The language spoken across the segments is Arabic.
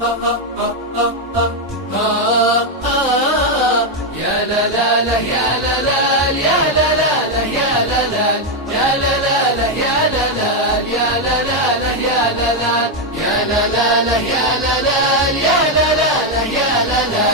يا لا لا لا يا لا لا يا لا لا لا يا لا لا يا لا لا لا يا لا لا يا لا لا لا يا لا لا يا لا لا لا يا لا لا يا لا لا لا يا لا لا.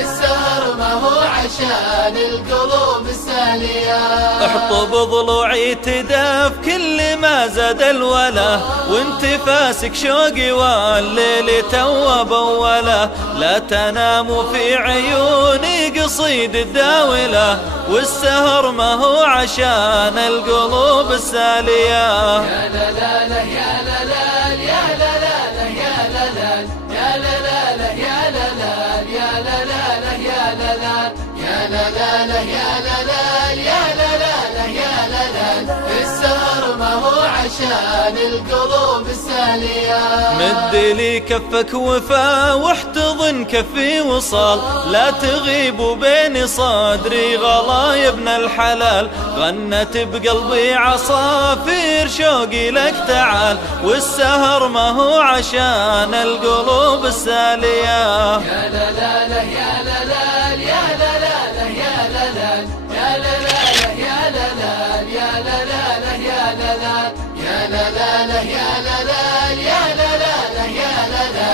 السهر ما هو عشان القلوب السالية. احطب ضلوعي تداف كل ما زاد الولا، وانت فاسك شوقي والليل توب اوله. لا تنام في عيوني قصيد الداولة، والسهر ما هو عشان القلوب السالية. يا لا لا لا يا لا لا يا لا لا لا يا لا لا يا لا لا لا يا لا لا يا لا لا لا يا لا لا يا لا لا لا يا لا لا يا لا لا لا يا لا لا. السهر ما هو عشان القلوب السالية. مد لي كفك وفا واحتضن كفي وصال، لا تغيب بين صدري غلا يا ابن الحلال. غنت بقلبي عصافير شوقي لك تعال، والسهر ما هو عشان القلوب السالية. يا لا لا لا يا لا لا يا لا لا لا يا لا لا يا لا لا لا يا لا لا يا لا لا لا يا لا لا يا لا لا لا يا لا لا يا لا لا لا يا لا لا.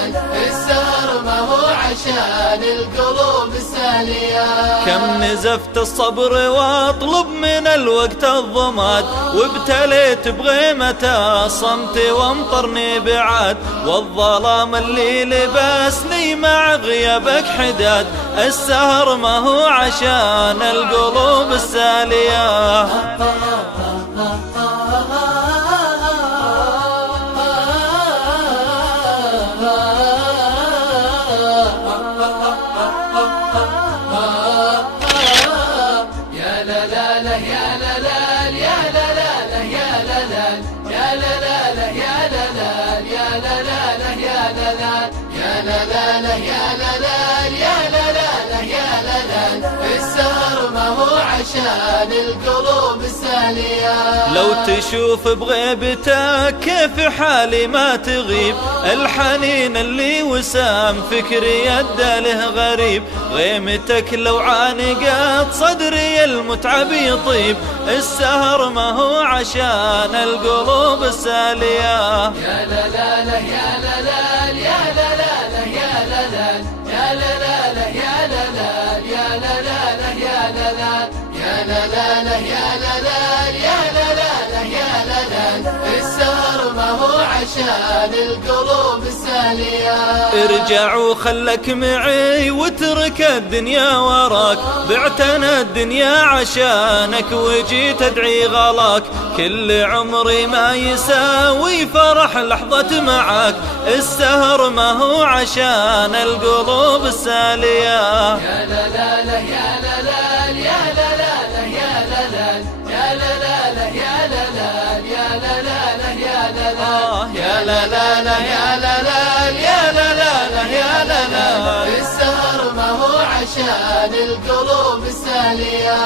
السهر ما هو عشان القلوب السالية. كم نزفت الصبر واطلب من الوقت الضماد، وابتليت بغيمة الصمت وامطرني بعاد. والظلام اللي لبسني مع غيابك حداد، السهر ما هو عشان القلوب السالية. يا لا لا لا يا لا لا يا لا لا لا يا لا لا يا لا لا لا يا لا لا يا لا لا لا يا لا لا يا لا لا لا يا لا لا يا لا لا لا يا لا لا. السهر ما هو عشان القلوب السالية. لو تشوف بغيبتك كيف حالي ما تغيب، الحنين اللي وسام فكري يده له غريب. غيمتك لو عانقت صدري المتعب يطيب، السهر ما هو عشان القلوب السالية. يا لا لا لا يا لا لا يا لا لا لا يا لا لا يا لا لا لا يا لا لا يا لا لا لا يا لا لا يا لا لا لا يا لا لا يا لا لا لا يا لا لا. السهر ما هو عشان القلوب السالية. ارجع وخلك معي واترك الدنيا وراك، بعتنا الدنيا عشانك وجيت ادعي غلاك. كل عمري ما يساوي فرح لحظة معاك، السهر ما هو عشان القلوب السالية. يا لا لا لا يا لا لا يا لا لا لا يا لا لا يا لا لا لا يا لا لا يا لا لا لا يا لا لا يا لا لا لا يا لا لا يا لا لا لا يا لا لا. السهر ما هو عشان القلوب السالية.